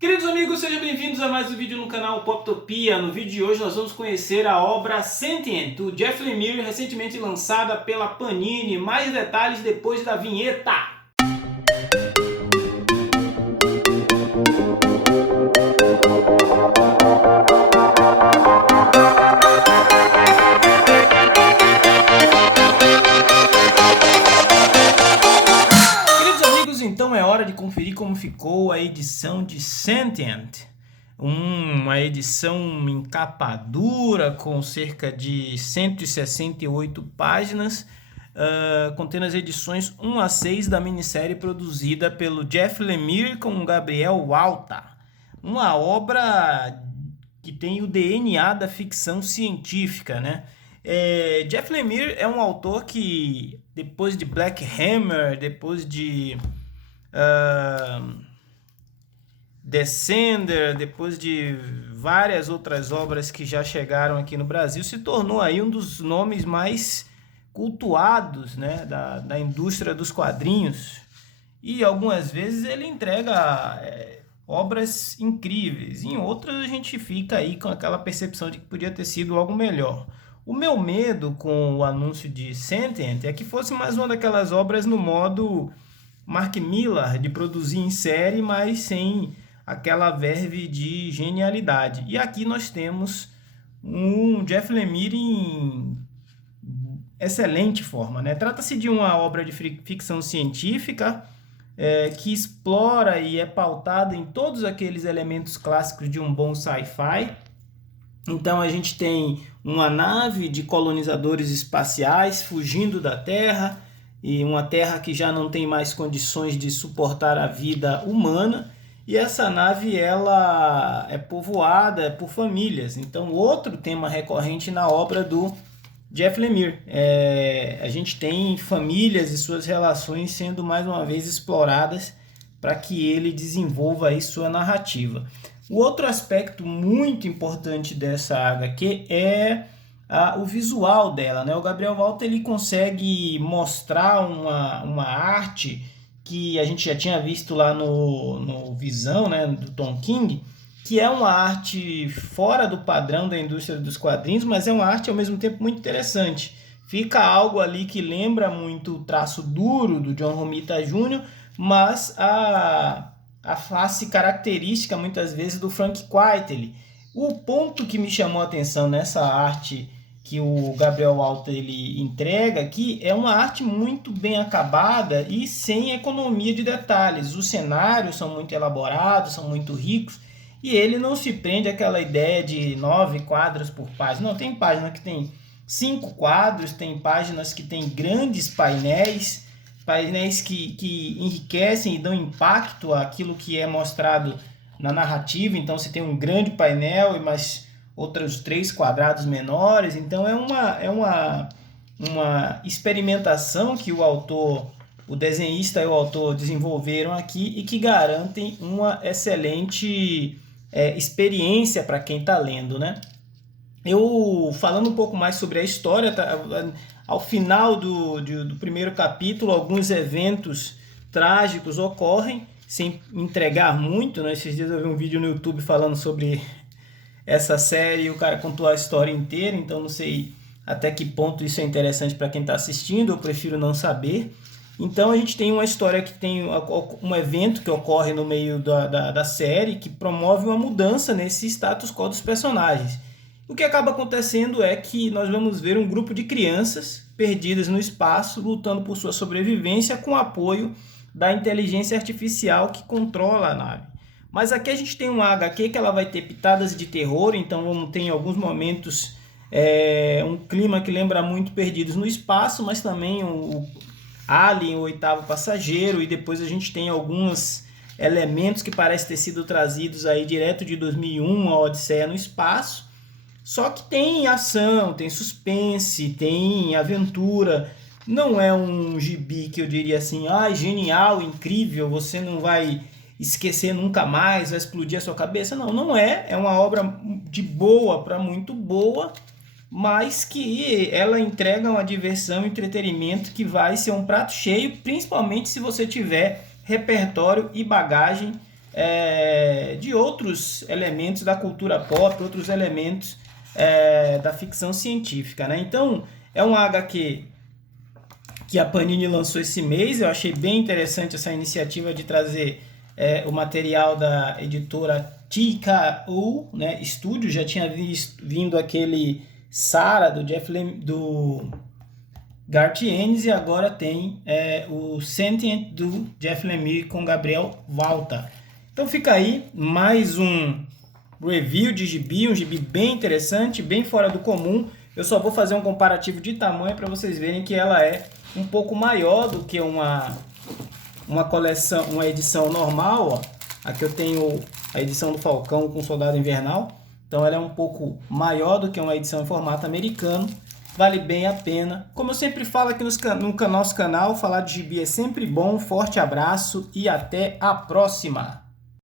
Queridos amigos, sejam bem-vindos a mais um vídeo no canal Poptopia. No vídeo de hoje nós vamos conhecer a obra Sentient, do Jeff Lemire, recentemente lançada pela Panini. Mais detalhes depois da vinheta. Então é hora de conferir como ficou a edição de Sentient, uma edição em capa dura com cerca de 168 páginas, contendo as edições 1 a 6 da minissérie produzida pelo Jeff Lemire com Gabriel Walta, uma obra que tem o DNA da ficção científica, né? Jeff Lemire é um autor que, depois de Black Hammer, depois de Descender, depois de várias outras obras que já chegaram aqui no Brasil, se tornou aí um dos nomes mais cultuados, né, da indústria dos quadrinhos. E algumas vezes ele entrega obras incríveis, em outras a gente fica aí com aquela percepção de que podia ter sido algo melhor. O meu medo com o anúncio de Sentient é que fosse mais uma daquelas obras no modo Mark Millar, de produzir em série, mas sem aquela verve de genialidade. E aqui nós temos um Jeff Lemire em excelente forma, né? Trata-se de uma obra de ficção científica que explora e é pautada em todos aqueles elementos clássicos de um bom sci-fi. Então a gente tem uma nave de colonizadores espaciais fugindo da Terra, e uma terra que já não tem mais condições de suportar a vida humana, e essa nave ela é povoada por famílias. Então, outro tema recorrente na obra do Jeff Lemire. A gente tem famílias e suas relações sendo mais uma vez exploradas para que ele desenvolva aí sua narrativa. O outro aspecto muito importante dessa HQ é o visual dela, né? O Gabriel Walta ele consegue mostrar uma arte que a gente já tinha visto lá no Visão, né, do Tom King, que é uma arte fora do padrão da indústria dos quadrinhos, mas é uma arte ao mesmo tempo muito interessante. Fica algo ali que lembra muito o traço duro do John Romita Jr., mas a face característica muitas vezes do Frank Quitely. O ponto que me chamou a atenção nessa arte que o Gabriel Walta ele entrega aqui é uma arte muito bem acabada e sem economia de detalhes. Os cenários são muito elaborados, são muito ricos, e ele não se prende àquela ideia de 9 quadros por página. Não, tem página que tem 5 quadros, tem páginas que tem grandes painéis que enriquecem e dão impacto àquilo que é mostrado na narrativa. Então você tem um grande painel e mais outros 3 quadrados menores. Então é uma experimentação que o desenhista e o autor desenvolveram aqui e que garantem uma excelente experiência para quem está lendo, né? Eu falando um pouco mais sobre a história, ao final do primeiro capítulo, alguns eventos trágicos ocorrem, sem entregar muito, né? Esses dias eu vi um vídeo no YouTube falando sobre essa série e o cara contou a história inteira, então não sei até que ponto isso é interessante para quem está assistindo, eu prefiro não saber. Então a gente tem uma história que tem um evento que ocorre no meio da série que promove uma mudança nesse status quo dos personagens. O que acaba acontecendo é que nós vamos ver um grupo de crianças perdidas no espaço lutando por sua sobrevivência com o apoio da inteligência artificial que controla a nave. Mas aqui a gente tem uma HQ que ela vai ter pitadas de terror, então vamos ter em alguns momentos um clima que lembra muito Perdidos no Espaço, mas também o Alien, o Oitavo Passageiro, e depois a gente tem alguns elementos que parecem ter sido trazidos aí direto de 2001, a Odisseia no Espaço. Só que tem ação, tem suspense, tem aventura. Não é um gibi que eu diria assim, genial, incrível, você não vai esquecer nunca mais, vai explodir a sua cabeça. Não, não é. É uma obra de boa para muito boa, mas que ela entrega uma diversão e entretenimento que vai ser um prato cheio, principalmente se você tiver repertório e bagagem de outros elementos da cultura pop, outros elementos da ficção científica, né? Então, é um HQ que a Panini lançou esse mês. Eu achei bem interessante essa iniciativa de trazer o material da editora TKO, né, Studio. Já tinha vindo aquele Sarah do Garth Ennis, e agora tem o Sentient do Jeff Lemire com Gabriel Walta. Então fica aí mais um review de gibi, um gibi bem interessante, bem fora do comum. Eu só vou fazer um comparativo de tamanho para vocês verem que ela é um pouco maior do que uma coleção, uma edição normal. Ó. Aqui eu tenho a edição do Falcão com Soldado Invernal, então ela é um pouco maior do que uma edição em formato americano. Vale bem a pena. Como eu sempre falo aqui no nosso canal, falar de gibi é sempre bom. Forte abraço e até a próxima!